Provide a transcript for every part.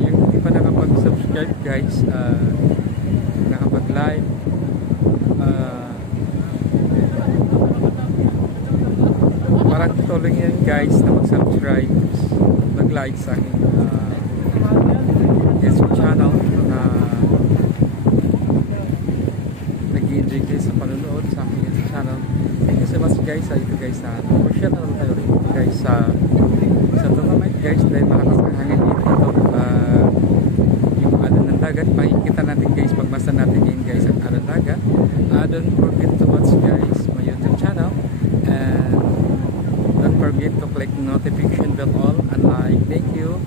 Yung hindi pa nakapag-subscribe guys, nakapag-like, parang tuloy yan guys na mag-subscribe, mag-like sa aking YouTube channel na nag-i-enjoy kayo sa panonood sa aking YouTube channel. Thank you so much guys. Ito guys, share na lang tayo rin guys sa Dolomite guys, dahil malakas ang hangin dito. Yung alon ng dagat, makikita natin guys pagmasa natin yun guys ang alon dagat. Don't forget to watch guys my YouTube channel, and don't forget to click notification bell all and like. Thank you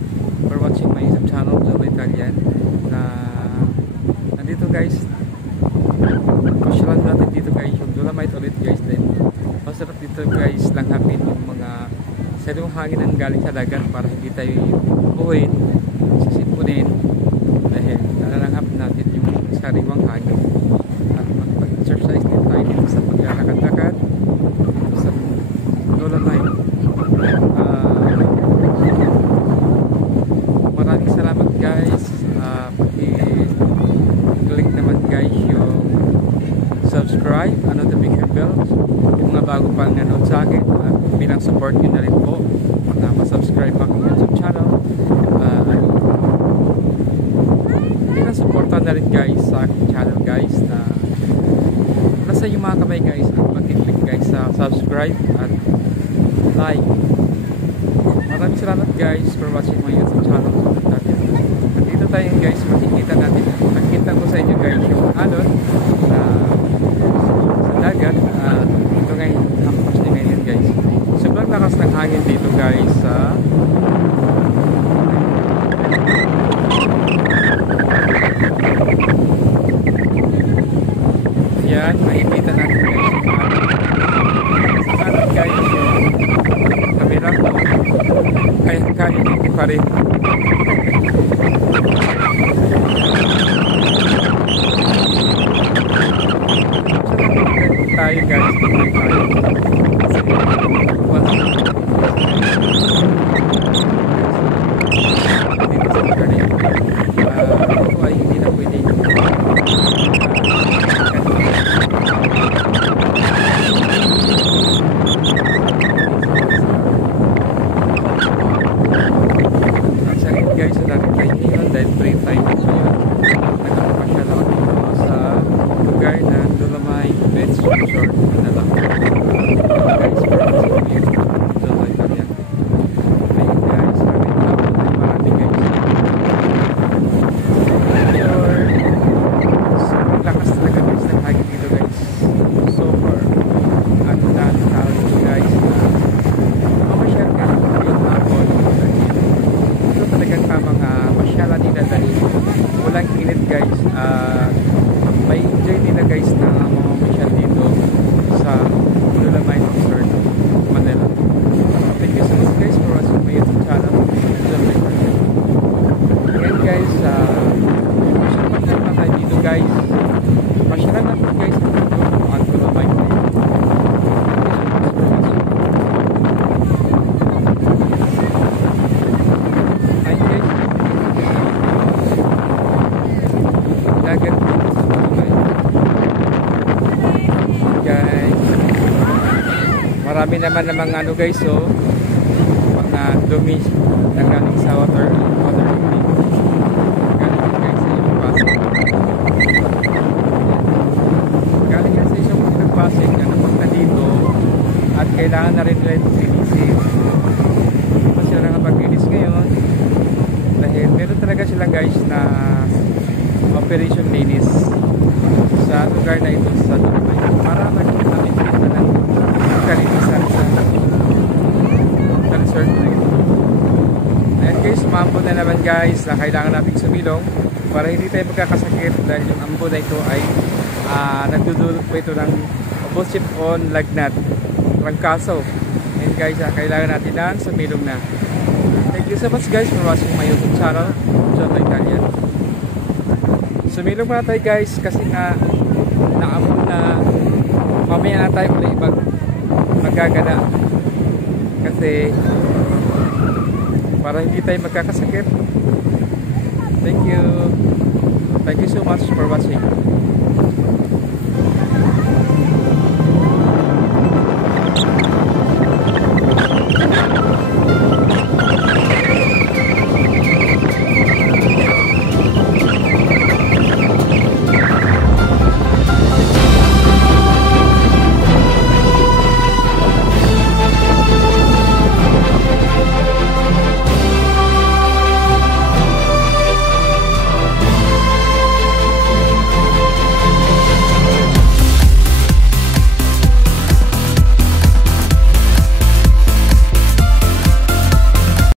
for watching my YouTube channel, Jolo Italian. Na nandito guys, pasyalan natin dito guys yung Dolomite ulit guys. Then masarap dito guys lang hapin yung mga sariwang hangin ang galing sa dagat para hindi tayo buuin, sisipunin, dahil nalanghap natin yung sariwang hangin at mag-exercise din tayo dito sa paglalakad-lakad dito sa Dolomite. Maraming salamat guys. Pag-click naman guys yung subscribe and notification bell, yung mga bago pang nanood sa akin, at bilang support nyo na rin po na masubscribe ako ng YouTube channel. Bilang supportan na rin guys sa aking channel guys, na nasa yung mga kamay guys at mag-click guys sa subscribe at like. Maraming salamat guys for watching my YouTube channel. Nandito tayo guys, makikita natin, nakita ko sa inyo guys yung alon na dagat. Ito ngayon, nakapas niya ngayon guys. Sobrang lakas ng hangin dito guys sa yan, makikita natin guys sa atin guys yung camera ko, kaya hindi pa rin tayo guys, ito ay hindi na pwede ang sakit guys sa dating kaibigan dahil free time so yun, nagpapasyal ako dito sa lugar na Dolomite Beach Resort Manila guys. Jolo Italian. Ayun guys, marami guys. Sobrang lakas talaga guys ng hangin dito guys. So far, at dahil tao guys na mamasyal ka yung hapon. Ito talagang tamang masyalan nila dahil walang init guys. May enjoy nila guys na mamasyal dito sa Dolomite Resort Manila. Thank you so much guys for watching my YouTube channel, Jolo Italian. Again guys, pasyalan na tayo dito guys. Pasyalan na tayo guys dito at Dolomite. Hi guys, dagat guys, marami naman namang ano guys, so mga dumi na galing sa water galing guys sa yung pasig, galing yan sa isang pasig na napunta dito at kailangan na rin nila itong linisin. Hindi pa sila nakapag-linis ngayon dahil meron talaga sila guys na operation linis sa lugar na ito sa Dolomite para makita namin dito ng kalinisan sa resort na ito. Ayan guys, umambo na naman guys na kailangan natin sumilong para hindi tayo magkakasakit dahil yung ambo na ito ay nagdudulot po ito ng opposite on lagnat, trangkaso. Ayan guys, kailangan natin na sumilong na. Thank you so much guys for watching my YouTube channel, Jolo Italian. Sumilong muna tayo guys kasi nga naamon na mamaya na tayo ulit magagana kasi para hindi tayo magkakasakit Thank you. Thank you so much for watching.